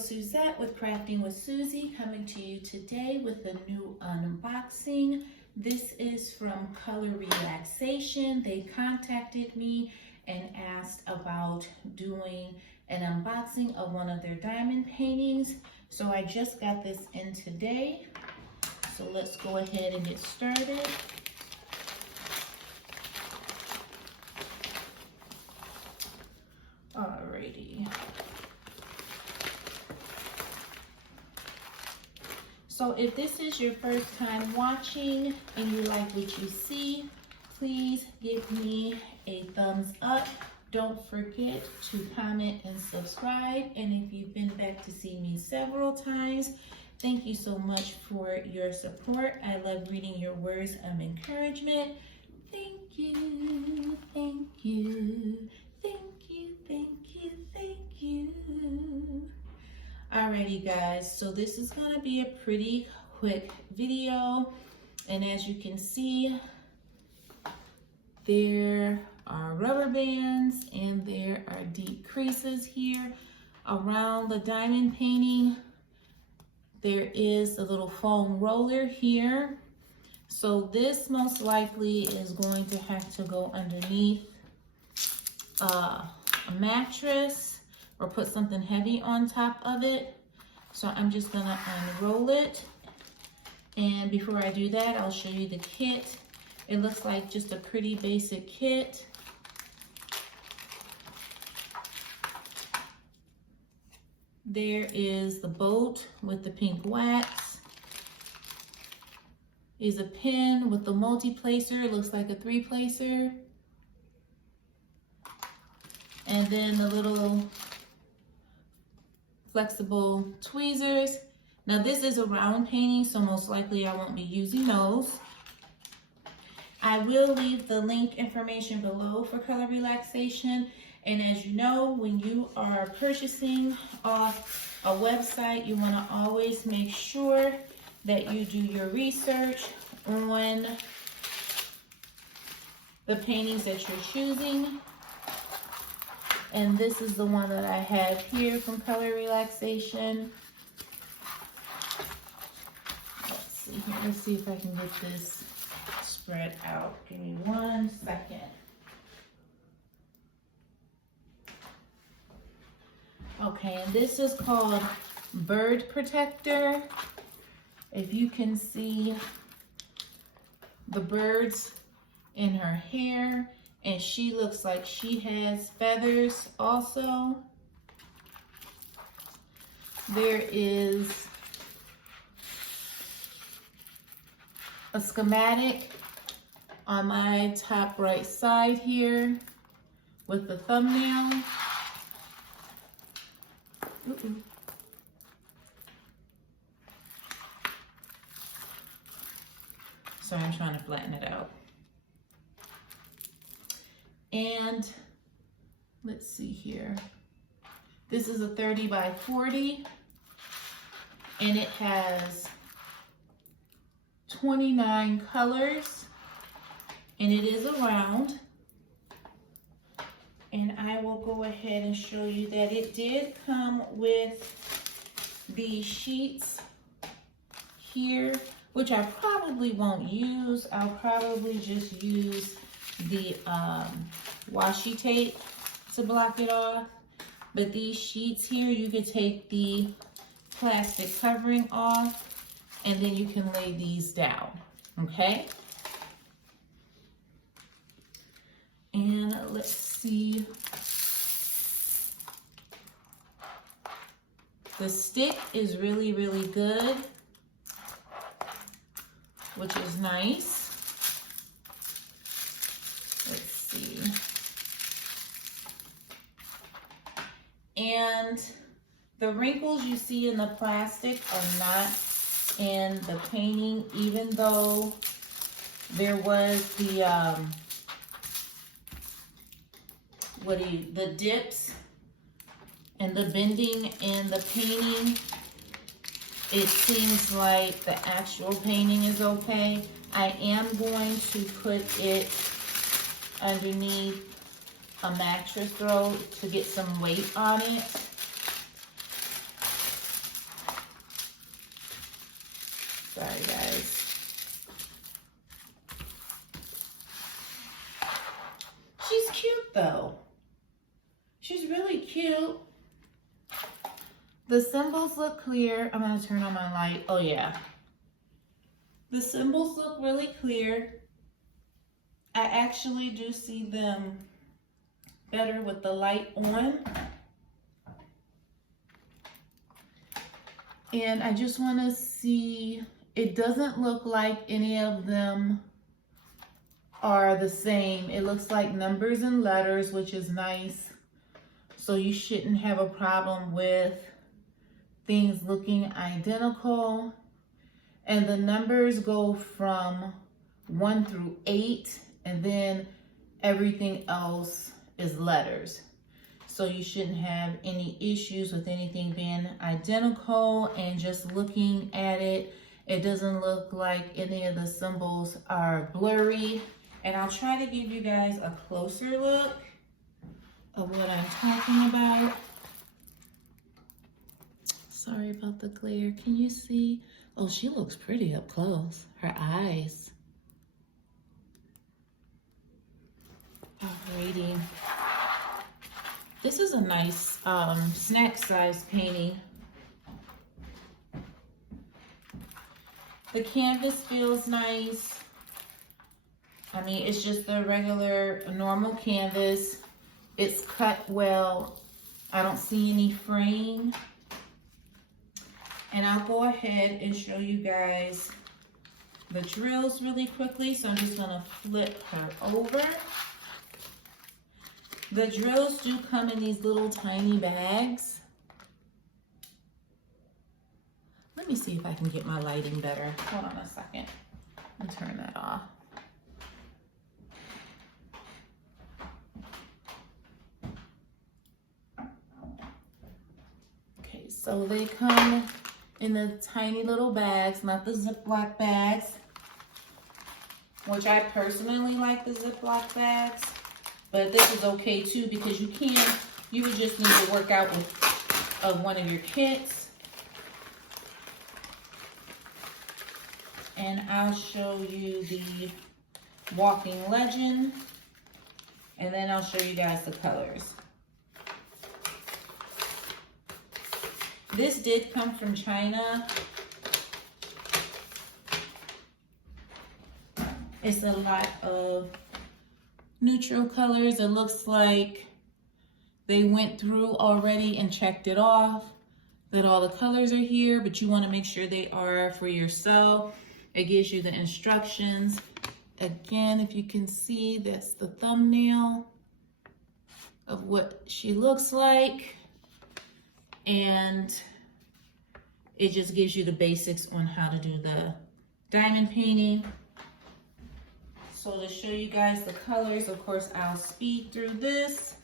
Suzette with Crafting with Susie, coming to you today with a new unboxing. This is from Color Relaxation. They contacted me and asked about doing an unboxing of one of their diamond paintings. So I just got this in today. So let's go ahead and get started. Alrighty. So if this is your first time watching and you like what you see, please give me a thumbs up. Don't forget to comment and subscribe. And if you've been back to see me several times, thank you so much for your support. I love reading your words of encouragement. Thank you, thank you, thank you, thank you, thank you. Alrighty guys, so this is gonna be a pretty quick video. And as you can see, there are rubber bands and there are deep creases here around the diamond painting. There is a little foam roller here. So this most likely is going to have to go underneath a mattress or put something heavy on top of it. So I'm just gonna unroll it. And before I do that, I'll show you the kit. It looks like just a pretty basic kit. There is the boat with the pink wax. Is a pin with the multi-placer. It looks like a 3-placer. And then the little flexible tweezers. Now this is a round painting, so most likely I won't be using those. I will leave the link information below for Color Relaxation. And as you know, when you are purchasing off a website, you want to always make sure that you do your research on the paintings that you're choosing. And this is the one that I have here from Color Relaxation. Let's see here. Let's see if I can get this spread out. Give me 1 second. Okay, and this is called Bird Protector. If you can see the birds in her hair, and she looks like she has feathers also. There is a schematic on my top right side here with the thumbnail. Sorry, I'm trying to flatten it out. And let's see here. This is a 30 by 40 and it has 29 colors and it is a round. And I will go ahead and show you that it did come with the sheets here, which I probably won't use. I'll probably just use the washi tape to block it off. But these sheets here, you could take the plastic covering off and then you can lay these down, okay? And let's see. The stick is really, really good, which is nice. Let's see. And the wrinkles you see in the plastic are not in the painting, even though there was the the dips and the bending in the painting. It seems like the actual painting is okay. I am going to put it underneath a mattress throw to get some weight on it. Sorry, guys. She's cute, though. She's really cute. The symbols look clear. I'm going to turn on my light. Oh, yeah. The symbols look really clear. I actually do see them better with the light on. And I just want to see, it doesn't look like any of them are the same. It looks like numbers and letters, which is nice. So you shouldn't have a problem with things looking identical. And the numbers go from 1 through 8, and then everything else is letters. So you shouldn't have any issues with anything being identical. And just looking at it, it doesn't look like any of the symbols are blurry. And I'll try to give you guys a closer look of what I'm talking about. Sorry about the glare. Can you see? Oh, she looks pretty up close. Her eyes. Alrighty. This is a nice snack size painting. The canvas feels nice. I mean, it's just a regular, normal canvas. It's cut well. I don't see any frame. And I'll go ahead and show you guys the drills really quickly. So I'm just gonna flip her over. The drills do come in these little tiny bags. Let me see if I can get my lighting better. Hold on a second. I'll turn that off. Okay, so they come in the tiny little bags, not the Ziploc bags, which I personally like the Ziploc bags. But this is okay too, because you would just need to work out with one of your kits. And I'll show you the walking legend, and then I'll show you guys the colors. This did come from China. It's a lot of neutral colors. It looks like they went through already and checked it off, that all the colors are here, but you want to make sure they are for yourself. It gives you the instructions. Again, if you can see, that's the thumbnail of what she looks like. And it just gives you the basics on how to do the diamond painting. So to show you guys the colors, of course, I'll speed through this.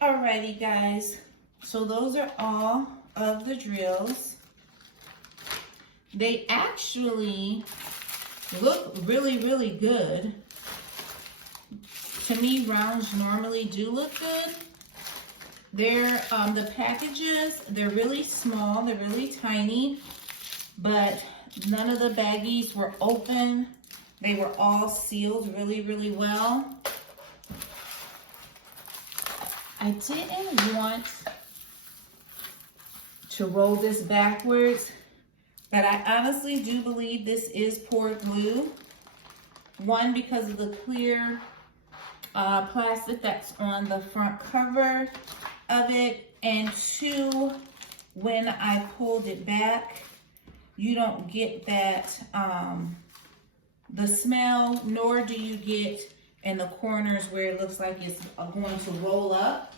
Alrighty guys, so those are all of the drills. They actually look really, really good. To me, rounds normally do look good. They're, the packages, they're really small, they're really tiny, but none of the baggies were open. They were all sealed really, really well. I didn't want to roll this backwards, but I honestly do believe this is poured glue. One, because of the clear plastic that's on the front cover of it, and two, when I pulled it back, you don't get that, the smell, nor do you get in the corners where it looks like it's going to roll up.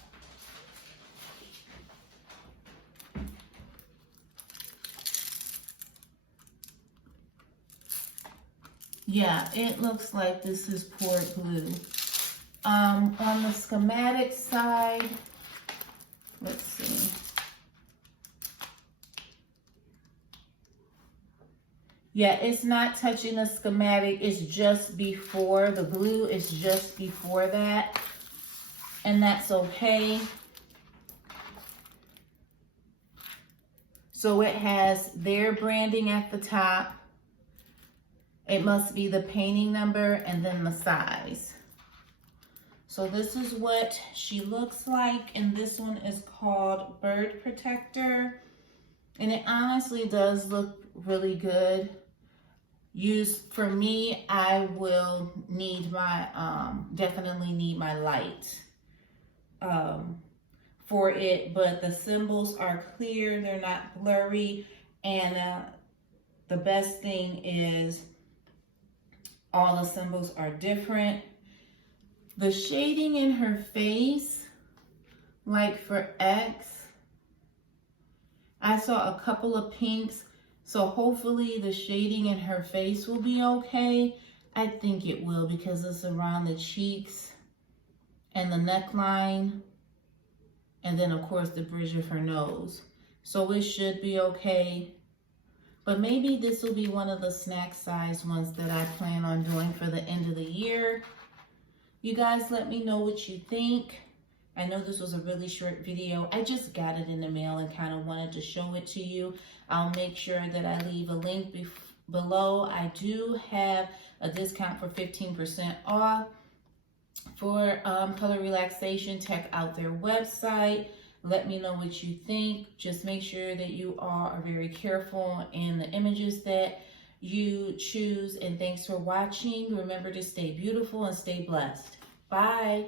Yeah, it looks like this is poured glue. On the schematic side, let's see. Yeah, it's not touching the schematic. It's just before. The glue is just before that. And that's okay. So it has their branding at the top. It must be the painting number and then the size. So this is what she looks like. And this one is called Bird Protector. And it honestly does look really good. For me, I will need my, definitely need my light for it, but the symbols are clear, they're not blurry, and the best thing is all the symbols are different. The shading in her face, like for X, I saw a couple of pinks. So hopefully the shading in her face will be okay. I think it will because it's around the cheeks and the neckline. And then of course the bridge of her nose. So it should be okay. But maybe this will be one of the snack size ones that I plan on doing for the end of the year. You guys let me know what you think. I know this was a really short video. I just got it in the mail and kind of wanted to show it to you. I'll make sure that I leave a link below. I do have a discount for 15% off for Color Relaxation. Check out their website. Let me know what you think. Just make sure that you all are very careful in the images that you choose. And thanks for watching. Remember to stay beautiful and stay blessed. Bye.